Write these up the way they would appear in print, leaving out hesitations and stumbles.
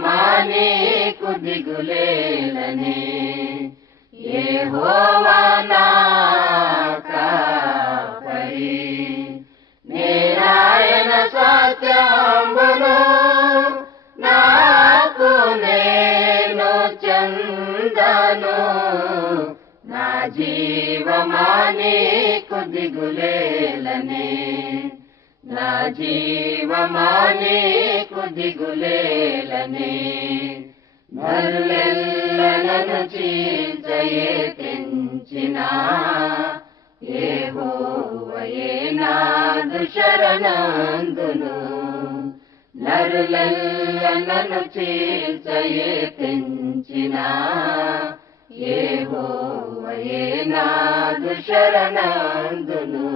జీవమానీకు దిగులేలని యెహోవా నా కాపరి నేనాయన సత్యంబును నాకు నేను చందను నా జీవమానీకు దిగులేలని నా జీవమానీకు దిగులేలని నరులెల్లలను చీల్చయే తెంచిన యెహోవాయే నాదు శరణందును నరులెల్లలను చీల్చయే తెంచిన యెహోవాయే నాదు శరణందును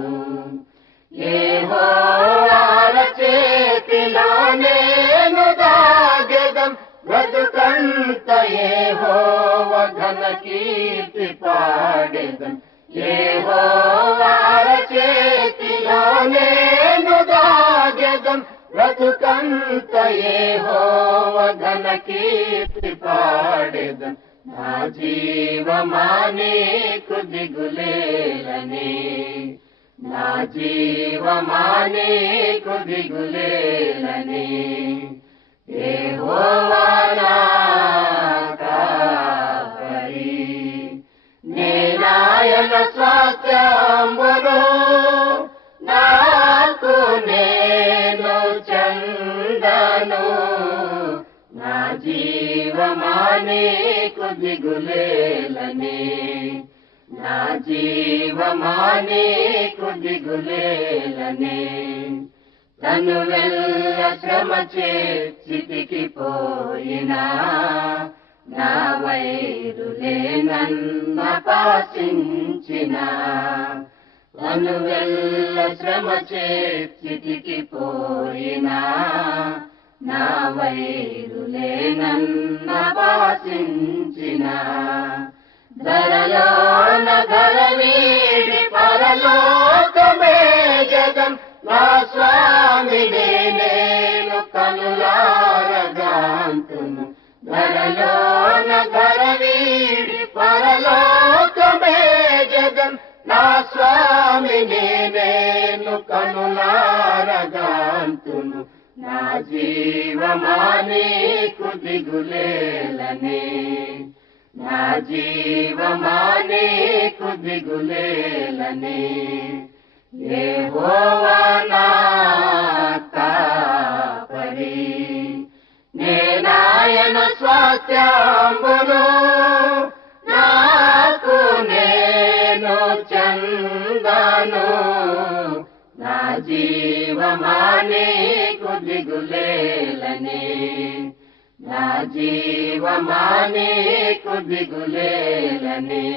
యెహోవాల చేతిలో నేను దాగెదం బ్రతుకంత యెహోవా ఘన కీర్తి పాడెదం యెహోవాల చేతిలో నేను దాగెదం బ్రతుకంత యెహోవా ఘన కీర్తి పాడెదం నా జీవమానీకు దిగులేలని నా జీవమానీకు దిగులేలని యెహోవా నా కాపరి నేనాయన స్వాస్థ్యంబును నాకు నేను చందను నా జీవమానీకు దిగులేలని నా జీవమానీకు దిగులేలని తను వెళ్ళ శ్రమ చేతికి పోయినా నా వైరులే నన్నపాసించిన తను వెళ్ళ శ్రమ చేతికి పోయినా నా వైరులే నన్నపాసించిన ధరలోన ధర వీడి పరలోకమే జగం నా స్వామినే నేను కనులారగాంతును ధరలోన ధర వీడి పరలోకమే జగం నా స్వామినే నేను కనులారగాంతును నా జీవమానీకు దిగులేలని నా జీవమానీకు దిగులేలని యెహోవా నా కాపరి నేనాయన స్వాస్థ్యంబును నాకు నేను చందను నా జీవమానీకు దిగులేలని నా జీవమానీకు దిగులేలని